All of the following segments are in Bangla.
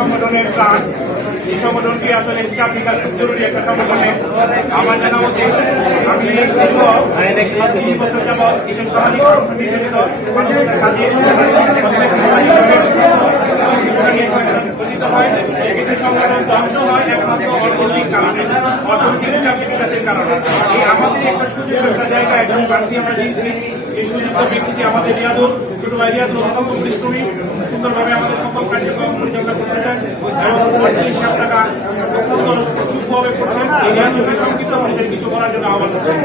সংগঠনের প্রাণ। এই সংগঠনটি আসলে হিসাব নিকাশ খুব জরুরি একটা সংগঠনে। আমার জানা মতে আমি 3 বছর যাবৎ দেশের সামাজিক কর্মসূচি জড়িত কাজে সংগঠন ধ্বংস হয় একমাত্র অর্থনৈতিক কারণে, অর্থনৈতিক বিকাশের কারণে। এই আমাদের একটা সুযোগ একটা জায়গা একজন প্রার্থী আমরা দিয়েছি। এই সুযোগ্য ব্যক্তিটি আমাদের রিয়াদুল ছোট ভাই রিয়াদুল অত্যন্ত পরিশ্রমী, সুন্দরভাবে আমাদের সকল কার্যক্রম পরিচালনা করতেছেন এবং 45 টাকা অত্যন্ত সূক্ষ্মভাবে করছেন। এই রিয়াদুলকে সংক্ষিপ্ত পরিচয় কিছু করার জন্য আহ্বান করছেন।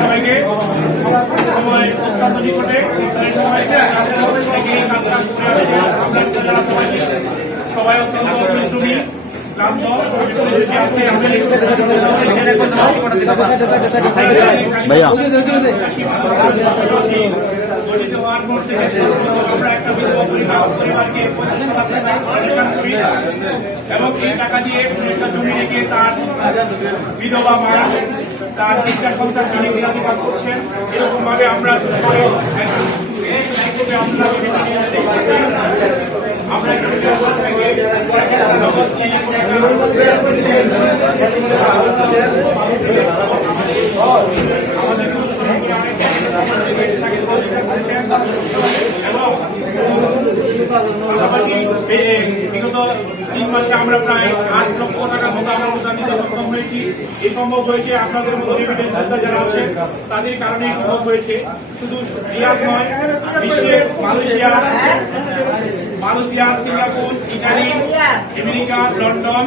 সবাইকে সময় অত্যন্ত নিকটে সবাই অত্যন্ত পরিশ্রমী ক্লান্ত ভাইয়া গঠিত হওয়ার পর থেকে আমরা একটা পরিবারকে এবং এই টাকা দিয়ে একটা জমি রেখে তার বিধবা মা তার 3টা সন্তানকে নিয়ে দিনাতিপাত করছেন। এরকম ভাবে আমরা আমরা বিগত 3 মাসে আমরা প্রায় 8 লক্ষ টাকা মতো আমরা অনুদান দিতে সক্ষম হয়েছি। এই সম্ভব হয়েছে আপনাদের মতো রিমিটেন্স যোদ্ধা যারা আছেন তাদের কারণেই সম্ভব হয়েছে। শুধু রিয়াদ নয়, বিশ্বের Malaysia, Singapore, Italy, America, London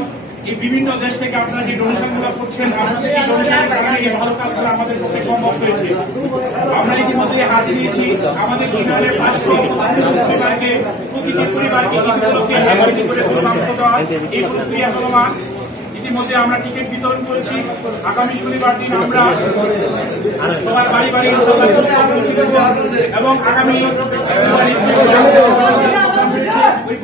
এই বিভিন্ন দেশ থেকে আপনারা যে ডোনেশন গুলো করছেন, আপনাদের এই ডোনেশনের কারণে এই ভালো কাজগুলো আমাদের পক্ষে সম্ভব হয়েছে। আমরা ইতিমধ্যে হাতে নিয়েছি আমাদের ইউনিয়নের 500 পরিবারকে, প্রতিটি পরিবারকে কিছু লোককে করে শতাংশ দেওয়া এই প্রক্রিয়া চলমান। ইতিমধ্যে আমরা টিকিট বিতরণ করেছি। আগামী শনিবার দিন আমরা সবার বাড়ি বাড়ি এবং আগামী ওই